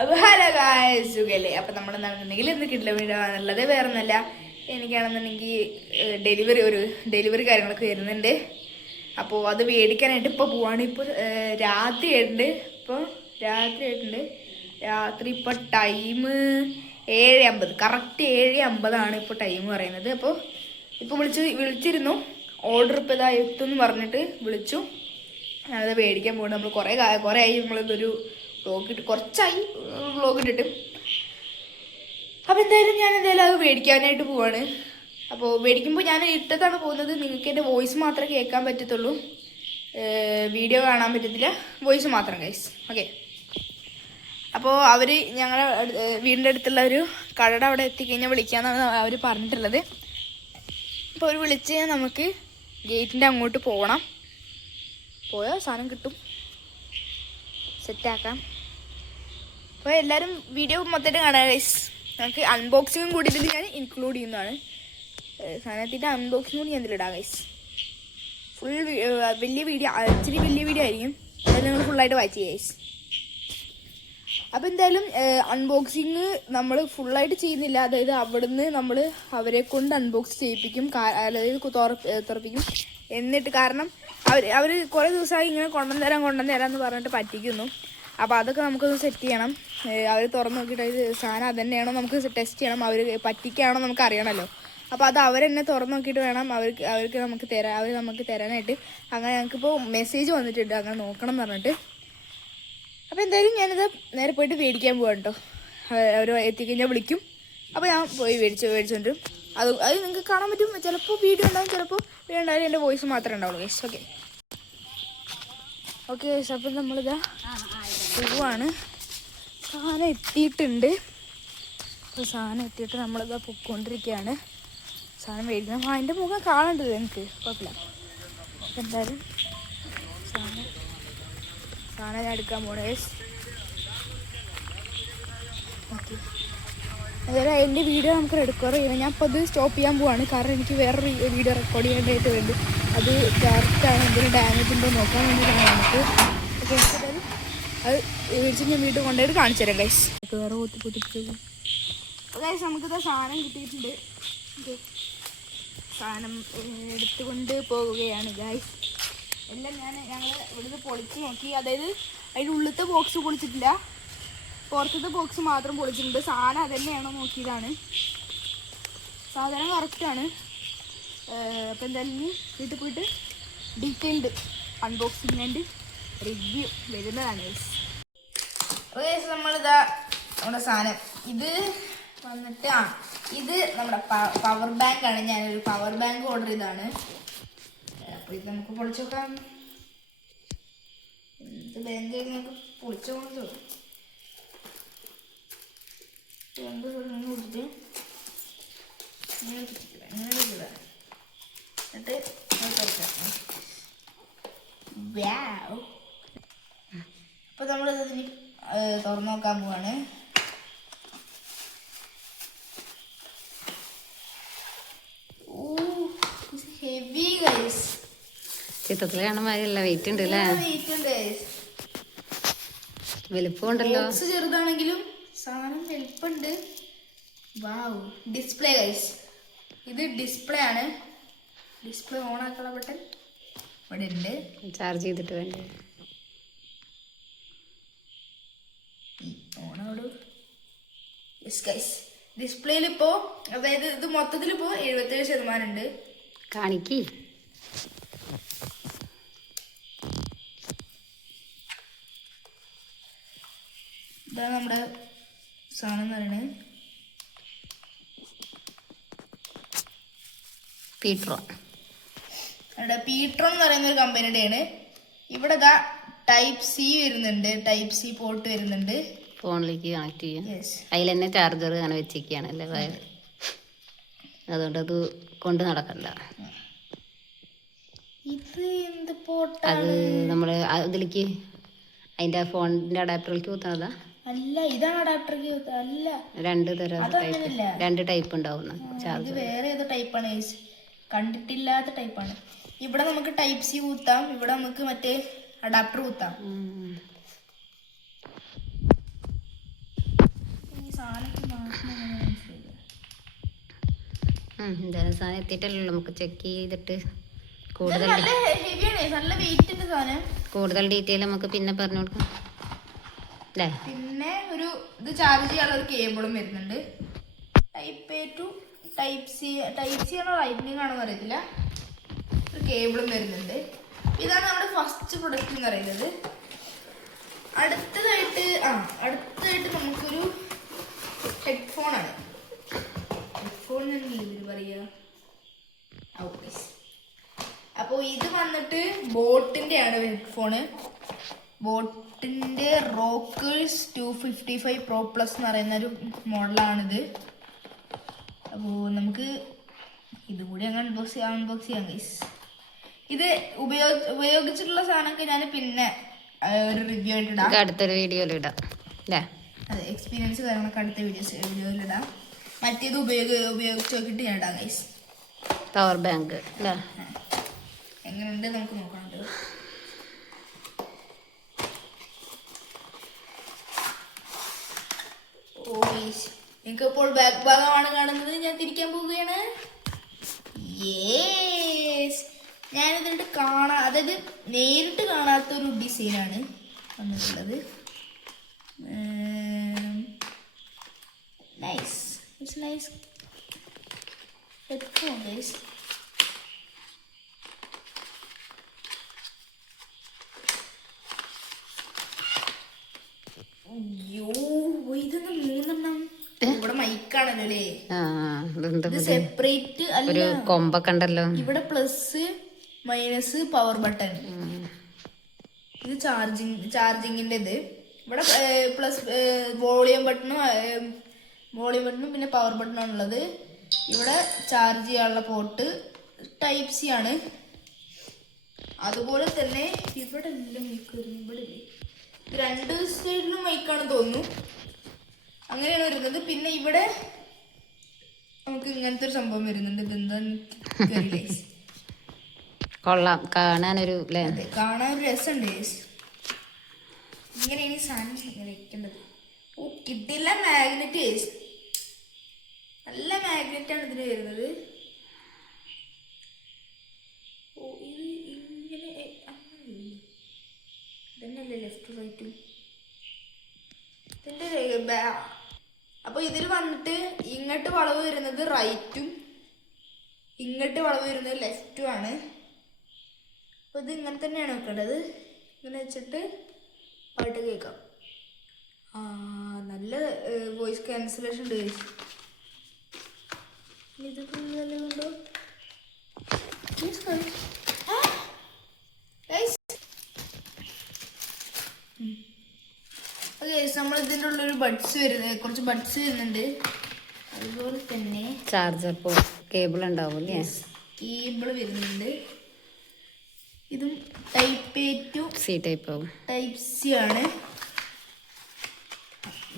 അപ്പൊ hello guys സുഖല്ലേ? അപ്പൊ നമ്മൾ നടന്നുണ്ടെങ്കിൽ എന്ത് കിട്ടില്ല വീഡിയോ ആണുള്ളത് വേറെ ഒന്നല്ല എനിക്കാണെന്നുണ്ടെങ്കിൽ ഡെലിവറി ഒരു ഡെലിവറി കാര്യങ്ങളൊക്കെ വരുന്നുണ്ട്. അപ്പോൾ അത് മേടിക്കാനായിട്ട് ഇപ്പോൾ പോവാണ്. ഇപ്പോൾ രാത്രി ആയിട്ടുണ്ട്. ഇപ്പോൾ രാത്രി ആയിട്ടുണ്ട്. രാത്രി ഇപ്പോൾ ടൈം ഏഴ് അമ്പത്. കറക്റ്റ് ഏഴ് അമ്പതാണ് ഇപ്പോൾ ടൈം പറയുന്നത്. അപ്പോൾ ഇപ്പോൾ വിളിച്ച് വിളിച്ചിരുന്നു. ഓർഡർ ഇപ്പോൾ ഇതാ എത്തുമെന്ന് പറഞ്ഞിട്ട് വിളിച്ചു. ഞാനത് മേടിക്കാൻ പോകുന്നത് നമ്മൾ കുറേ കുറേ ആയി. നമ്മളിതൊരു വ്ളോഗ് ഇട്ട് കുറച്ചായി വ്ളോഗ് ഇട്ടിട്ട്. അപ്പോൾ എന്തായാലും ഞാൻ എന്തായാലും അത് മേടിക്കാനായിട്ട് പോവാണ്. അപ്പോൾ മേടിക്കുമ്പോൾ ഞാൻ ഇട്ടതാണ് പോകുന്നത്. നിങ്ങൾക്ക് എന്റെ വോയിസ് മാത്രമേ കേൾക്കാൻ പറ്റത്തുള്ളൂ. വീഡിയോ കാണാൻ പറ്റത്തില്ല. വോയിസ് മാത്രം ഗൈസ് ഓക്കെ അപ്പോൾ അവർ ഞങ്ങളുടെ വീടിന്റെ അടുത്തുള്ള ഒരു കടയുടെ അവിടെ എത്തിക്കഴിഞ്ഞാൽ വിളിക്കാമെന്നാണ് അവർ പറഞ്ഞിട്ടുള്ളത്. അപ്പോൾ അവർ വിളിച്ച് നമുക്ക് ഗേറ്റിന്റെ അങ്ങോട്ട് പോകണം പോയാൽ സാധനം കിട്ടും. സെറ്റാക്കാം അപ്പോൾ എല്ലാവരും വീഡിയോ മൊത്തമായിട്ട് കാണാൻ ഗൈസ് നമുക്ക് അൺബോക്സിങ്ങും കൂടി ഇതിൽ ഞാൻ ഇൻക്ലൂഡ് ചെയ്യുന്നതാണ്. സാധനത്തിന്റെ അൺബോക്സിങ് കൂടി ഞാൻ ഇതിലിടാം ഗൈസ് ഫുൾ വലിയ വീഡിയോ ഇച്ചിരി വലിയ വീഡിയോ ആയിരിക്കും. അത് നിങ്ങൾ ഫുള്ളായിട്ട് വായിച്ച് ഗൈസ് അപ്പോൾ എന്തായാലും അൺബോക്സിങ് നമ്മൾ ഫുള്ളായിട്ട് ചെയ്യുന്നില്ല. അതായത് അവിടുന്ന് നമ്മൾ അവരെ കൊണ്ട് അൺബോക്സ് ചെയ്യിപ്പിക്കും അതായത് തുറപ്പിക്കും. എന്നിട്ട് കാരണം അവർ അവർ കുറേ ദിവസമായി ഇങ്ങനെ കൊണ്ടുവന്ന് തരാം കൊണ്ടുവന്ന് തരാം എന്ന് പറഞ്ഞിട്ട് പറ്റിക്കുന്നു. അപ്പോൾ അതൊക്കെ നമുക്കൊന്ന് സെറ്റ് ചെയ്യണം. അവർ തുറന്ന് നോക്കിയിട്ട് സാധനം അത് തന്നെയാണോ നമുക്ക് ടെസ്റ്റ് ചെയ്യണം. അവർ പറ്റിക്കാണോ നമുക്ക് അറിയണമല്ലോ അപ്പോൾ അത് അവരെന്നെ തുറന്ന് നോക്കിയിട്ട് വേണം അവർക്ക് അവർക്ക് നമുക്ക് തരാൻ അവർ നമുക്ക് തരാനായിട്ട്. അങ്ങനെ ഞങ്ങൾക്കിപ്പോൾ മെസ്സേജ് വന്നിട്ടുണ്ട്. അങ്ങനെ നോക്കണം പറഞ്ഞിട്ട്. അപ്പോൾ എന്തായാലും ഞാനിത് നേരെ പോയിട്ട് മേടിക്കാൻ പോകാം കേട്ടോ അവർ എത്തിക്കഴിഞ്ഞാൽ വിളിക്കും. അപ്പോൾ ഞാൻ പോയി മേടിച്ച് മേടിച്ചുകൊണ്ട് അത് അത് നിങ്ങൾക്ക് കാണാൻ പറ്റും. ചിലപ്പോൾ വീഡിയോ ഉണ്ടാവും. ചിലപ്പോൾ വീഡിയോ ഉണ്ടായാലും എന്റെ വോയിസ് മാത്രമേ ഉണ്ടാവുള്ളൂ യെസ് ഓക്കെ ഓക്കെ അപ്പോൾ അപ്പം നമ്മളിതാ പോവാണ്. സാധനം എത്തിയിട്ടുണ്ട്. അപ്പോൾ സാധനം എത്തിയിട്ട് നമ്മളിതാ പൊക്കൊണ്ടിരിക്കുകയാണ് സാധനം മേടിക്കണം. ആ എന്റെ മുഖം കാണണ്ടത് എനിക്ക് കുഴപ്പമില്ല എന്തായാലും സാധനം സാധനം ഞാൻ എടുക്കാൻ പോണേ. ഓക്കെ. അതുപോലെ എന്റെ വീഡിയോ നമുക്ക് റെക്കോർഡ് ചെയ്യണം. ഞാൻ അപ്പോൾ അത് സ്റ്റോപ്പ് ചെയ്യാൻ പോവാണ്. കാരണം എനിക്ക് വേറൊരു വീഡിയോ റെക്കോർഡ് ചെയ്യേണ്ടതായിട്ട് വേണ്ടി. അത് കറക്റ്റാണ് എന്തെങ്കിലും ഡാമേജ് ഉണ്ടോ നോക്കാൻ വേണ്ടിയിട്ടാണ് നമുക്ക്. ഓക്കെ അത് മേടിച്ച് ഞാൻ വീട്ടിൽ കൊണ്ടുപോയിട്ട് കാണിച്ചു തരാം ഗൈസ് വേറെ കുത്തി കുത്തിപ്പിച്ചു ഗൈസ് നമുക്കിത് സാധനം കിട്ടിയിട്ടുണ്ട്. സാധനം എടുത്തുകൊണ്ട് പോവുകയാണ് ഗൈസ് എല്ലാം ഞാൻ ഞങ്ങൾ ഇവിടുന്ന് പൊളിച്ച് നോക്കി. അതായത് അതിന്റെ ഉള്ളിലത്തെ ബോക്സ് പൊളിച്ചിട്ടില്ല. പുറത്തത്തെ ബോക്സ് മാത്രം പൊളിച്ചിട്ടുണ്ട്. സാധനം അതന്നെയാണോ നോക്കിയതാണ്. സാധനം കറക്റ്റാണ് അപ്പം എന്തായാലും വീട്ടിൽ പോയിട്ട് ഡീറ്റെയിൽഡ് അൺബോക്സിങ് ആൻഡ് റിവ്യൂ വരുന്നതാണ് ഗൈസ് നമ്മളിതാ നമ്മുടെ സാധനം. ഇത് വന്നിട്ട് ആ ഇത് നമ്മുടെ പവർ ബാങ്ക് ആണ്. ഞാനൊരു പവർ ബാങ്ക് ഓർഡർ ചെയ്താണ് അപ്പോൾ ഇത് നമുക്ക് പൊളിച്ചു നോക്കാം. ഇത് ബാങ്ക് നമുക്ക് പൊളിച്ചു നോക്കാം. സ്ഥലം കൊടുത്തിട്ട് ഇങ്ങനെ ഇങ്ങനെ എന്നിട്ട് വാവ് അപ്പോൾ നമ്മൾ ഇതിന് തുറന്നു നോക്കാൻ പോവാണ്. ഹെവി ഗൈസ് ചിത്രത്തിൽ മാതിരിയല്ല വെയിറ്റ് ഉണ്ട് അല്ലേ? വെയിറ്റ് ഉണ്ട് ഗൈസ് വലുപ്പം ഉണ്ടല്ലോ ബോക്സ് ചെറുതാണെങ്കിലും സാധനം വലുപ്പമുണ്ട്. വാവ് ഡിസ്പ്ലേ ഗൈസ് ഇത് ഡിസ്പ്ലേ ആണ്. ഡിസ്പ്ലേ ഓൺ ആക്കാനുള്ള ബട്ടൺ ഇവിടെ ഉണ്ട്. ചാർജ് ചെയ്തിട്ട് വേണ്ടേ ഓണോട് യെസ് ഗൈസ് ഡിസ്പ്ലേയിൽ ഇപ്പോൾ അതായത് ഇത് മൊത്തത്തിൽ ഇപ്പോൾ എഴുപത്തേഴ് ശതമാനം ഉണ്ട് കാണിക്ക്. ഇതാണ് നമ്മുടെ സാധനം എന്ന് പറയുന്നത് പീട്രോ പീട്രോൺ എന്ന് പറയുന്ന ഒരു കമ്പനിയുടെയാണ് ഇവിടെ ഇതാ ടൈപ്പ് സി വരുന്നുണ്ട്. ടൈപ്പ് സി പോർട്ട് വരുന്നുണ്ട്. ഫോണിലേക്ക് കണക്ട് ചെയ്യാം അതിൽ തന്നെ ചാർജർ അങ്ങനെ വെച്ചിരിക്കുകയാണ് അല്ലേ വയർ അതുകൊണ്ട് അത് കൊണ്ട് നടക്കണ്ട. അത് നമ്മൾ അതിലേക്ക് അതിന്റെ ഫോണിന്റെ അഡാപ്റ്ററിലേക്ക് കൂത്താതാ അല്ല ഇതാണ് അഡാപ്റ്ററിലേക്ക് അല്ല. രണ്ട് തരം ടൈപ്പ് രണ്ട് ടൈപ്പ് ഉണ്ടാവുന്ന ചാർജ് വേറെ ഏതോ ടൈപ്പാണ് കണ്ടിട്ടില്ലാത്ത ടൈപ്പാണ് ഇവിടെ നമുക്ക് ടൈപ്പ് സി കുത്താം. ഇവിടെ നമുക്ക് മറ്റേ അഡാപ്റ്റർ കുത്താം സാധനമൊക്കെ മാറ്റണം എങ്ങനെ മനസ്സിലായില്ല ഉം, എന്തായാലും സാധനം എത്തിയിട്ടല്ലോ നമുക്ക് ചെക്ക് ചെയ്തിട്ട് കൂടുതൽ കൂടുതൽ ഡീറ്റെയിൽ നമുക്ക് പിന്നെ പറഞ്ഞു കൊടുക്കാം. അല്ലേ പിന്നെ ഒരു ഇത് ചാർജ് ചെയ്യാനുള്ള ഒരു കേബിളും വരുന്നുണ്ട്. Type A to type C type C ആണോ ലൈറ്റ്നിങ് ആണോ അറിയത്തില്ല. ഒരു കേബിളും വരുന്നുണ്ട്. ഇതാണ് നമ്മുടെ ഫസ്റ്റ് പ്രൊഡക്റ്റ് എന്ന് പറയുന്നത്. അടുത്തതായിട്ട് ആ നമുക്കൊരു പറയുക? ഓക്കെ അപ്പോൾ ഇത് വന്നിട്ട് ബോട്ടിന്റെ ആണ് ഹെഡ്ഫോണ് ബോട്ടിന്റെ Rockers two fifty five pro plus എന്ന് പറയുന്ന ഒരു മോഡലാണിത്. അപ്പോൾ നമുക്ക് ഇതുകൂടി അങ്ങ് അൺബോക്സ് അൺബോക്സ് ചെയ്യാം ഗൈസ് ഇത് ഉപയോഗ ഉപയോഗിച്ചിട്ടുള്ള സാധനമൊക്കെ ഞാൻ പിന്നെ ഒരു റിവ്യൂ ആയിട്ട് ഇടാം. അടുത്തൊരു വീഡിയോയിൽ ഇടാം. അല്ലേ അതെ എക്സ്പീരിയൻസ് കാര്യങ്ങളൊക്കെ അടുത്ത വീഡിയോസ് വീഡിയോയിൽ ഇടാം. മറ്റേത് ഉപയോഗ ഉപയോഗിച്ച് നോക്കിയിട്ട് ഞാൻ ഇടാം ഗൈസ് പവർ ബാങ്ക് അല്ലേ എങ്ങനെയുണ്ട് നമുക്ക് നോക്കാണ്ട് ഓ നിങ്ങൾക്ക് ഇപ്പോൾ ബാക്ക് ഭാഗമാണ് കാണുന്നത്. ഞാൻ തിരിക്കാൻ പോവുകയാണ്. യേസ് ഞാനിതിട്ട് കാണാ അതായത് നേരിട്ട് കാണാത്തൊരു ഡിസൈനാണ് വന്നിട്ടുള്ളത്. അല്ലേ It's nice. It's cool, guys. ഒരു കൊമ്പൊക്കെ ഉണ്ടല്ലോ. ഇവിടെ പ്ലസ് മൈനസ് പവർ ബട്ടൺ. ഇത് ചാർജിങ് ചാർജിങ്ങിന്റെ ഇത് ഇവിടെ പ്ലസ് വോളിയം ബട്ടണും വോളിയം ബട്ടണും പിന്നെ പവർ ബട്ടണും ഉള്ളത്. ഇവിടെ ചാർജ് ചെയ്യാനുള്ള പോർട്ട് ടൈപ്പ് സി ആണ്. അതുപോലെ തന്നെ ഇവിടെ എല്ലാം മൈക്ക് ഇവിടെ രണ്ട് സൈഡിലും മൈക്കാണ് തോന്നുന്നു. അങ്ങനെയാണ് വരുന്നത്. പിന്നെ ഇവിടെ നമുക്ക് ഇങ്ങനത്തെ ഒരു സംഭവം വരുന്നുണ്ട്. ഇതെന്താ കൊള്ളാം. കാണാനൊരു കാണാൻ ഒരു രസമുണ്ട്. ഇങ്ങനെയാണ് സാധനം ഇങ്ങനെ വെക്കേണ്ടത് ഓ കിട്ടില്ല മാഗ്നറ്റ് നല്ല മാഗ്നറ്റ് ആണ് ഇതിന് വരുന്നത്. ഓ ഇത് ഇങ്ങനെ ഇതന്നെയല്ലേ ലെഫ്റ്റ് റൈറ്റും ഇതിന്റെ ബാ- അപ്പൊ ഇതിൽ വന്നിട്ട് ഇങ്ങോട്ട് വളവ് വരുന്നത് റൈറ്റും ഇങ്ങോട്ട് വളവ് വരുന്നത് ലെഫ്റ്റും ആണ്. അപ്പൊ ഇത് ഇങ്ങനെ തന്നെയാണ് വെക്കേണ്ടത്. ഇങ്ങനെ വെച്ചിട്ട് പാട്ട് കേൾക്കാം. നല്ല വോയിസ് ക്യാൻസലേഷൻ ഉണ്ട്. ഇത് ഉണ്ടോ നമ്മൾ ഇതിന്റെ ഉള്ളൊരു ബഡ്സ് വരുന്നത് കുറച്ച് ബഡ്സ് വരുന്നുണ്ട്. അതുപോലെ തന്നെ ചാർജർ പോ കേബിൾ ഉണ്ടാവും കേബിൾ വരുന്നുണ്ട്. ഇതും type A to C type ആവും. ടൈപ്പ് സി ആണ്.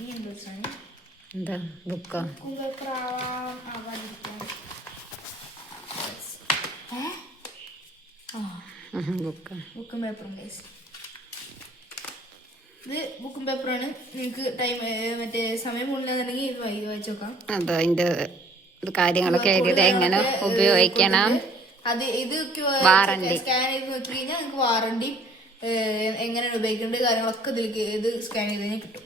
ഈ എന്താ എന്താ ബുക്കോ? ബുക്ക്. ബുക്കും പേപ്പറും ഇത് ബുക്കും പേപ്പറാണ്. നിങ്ങൾക്ക് ടൈം മറ്റേ സമയം ഇത് വായി വായിച്ചു നോക്കാം. അതാ അതിന്റെ കാര്യങ്ങളൊക്കെ എഴുതിയത് എങ്ങനെ ഉപയോഗിക്കണം? അത് ഇത് വാറണ്ടി സ്കാൻ ചെയ്ത് നോക്കി കഴിഞ്ഞാൽ നിങ്ങൾക്ക് വാറണ്ടി എങ്ങനെയാണ് ഉപയോഗിക്കേണ്ടത് കാര്യങ്ങളൊക്കെ ഇതിലേക്ക് ഇത് സ്കാൻ ചെയ്ത് കഴിഞ്ഞാൽ കിട്ടും.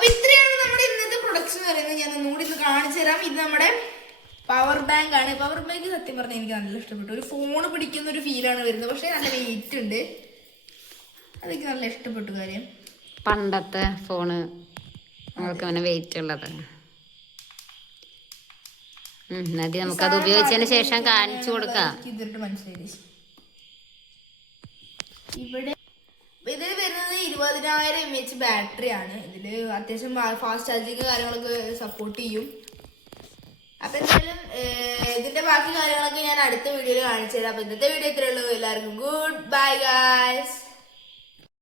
അപ്പൊ ഇത്രയാണ് നമ്മുടെ ഇന്നത്തെ പ്രൊഡക്ട്സ് എന്ന് പറയുന്നത്. ഞാൻ ഒന്നുകൂടി ഇന്ന് കാണിച്ചു തരാം. ഇത് നമ്മുടെ പവർ ബാങ്ക് ആണ്. പവർ ബാങ്ക് സത്യം പറഞ്ഞാൽ എനിക്ക് നല്ല ഇഷ്ടപ്പെട്ടു. ഒരു ഫോൺ പിടിക്കുന്ന ഒരു ഫീലാണ് വരുന്നത്. പക്ഷെ നല്ല വെയിറ്റ് ഉണ്ട്. അതെനിക്ക് നല്ല ഇഷ്ടപ്പെട്ടു കാര്യം. പണ്ടത്തെ ഫോണ് നമ്മൾക്ക് അങ്ങനെ വെയിറ്റ് ഉള്ളത്. ഉം, നമുക്ക് നമുക്കത് ഉപയോഗിച്ചതിന് ശേഷം കാണിച്ചു കൊടുക്കാം. ഇതിട്ട് മനസ്സിലായി ഇവിടെ ഇരുപതിനായിരം എം എച്ച് ബാറ്ററി ആണ്. ഇതിൽ അത്യാവശ്യം ഫാസ്റ്റ് ചാർജിങ് കാര്യങ്ങളൊക്കെ സപ്പോർട്ട് ചെയ്യും. അപ്പൊ എന്തായാലും ഇതിന്റെ ബാക്കി കാര്യങ്ങളൊക്കെ ഞാൻ അടുത്ത വീഡിയോയിൽ കാണിച്ചു തരാം അപ്പൊ ഇന്നത്തെ വീഡിയോ ഇത്രയുള്ളൂ എല്ലാവർക്കും ഗുഡ് ബൈ ഗായ്സ്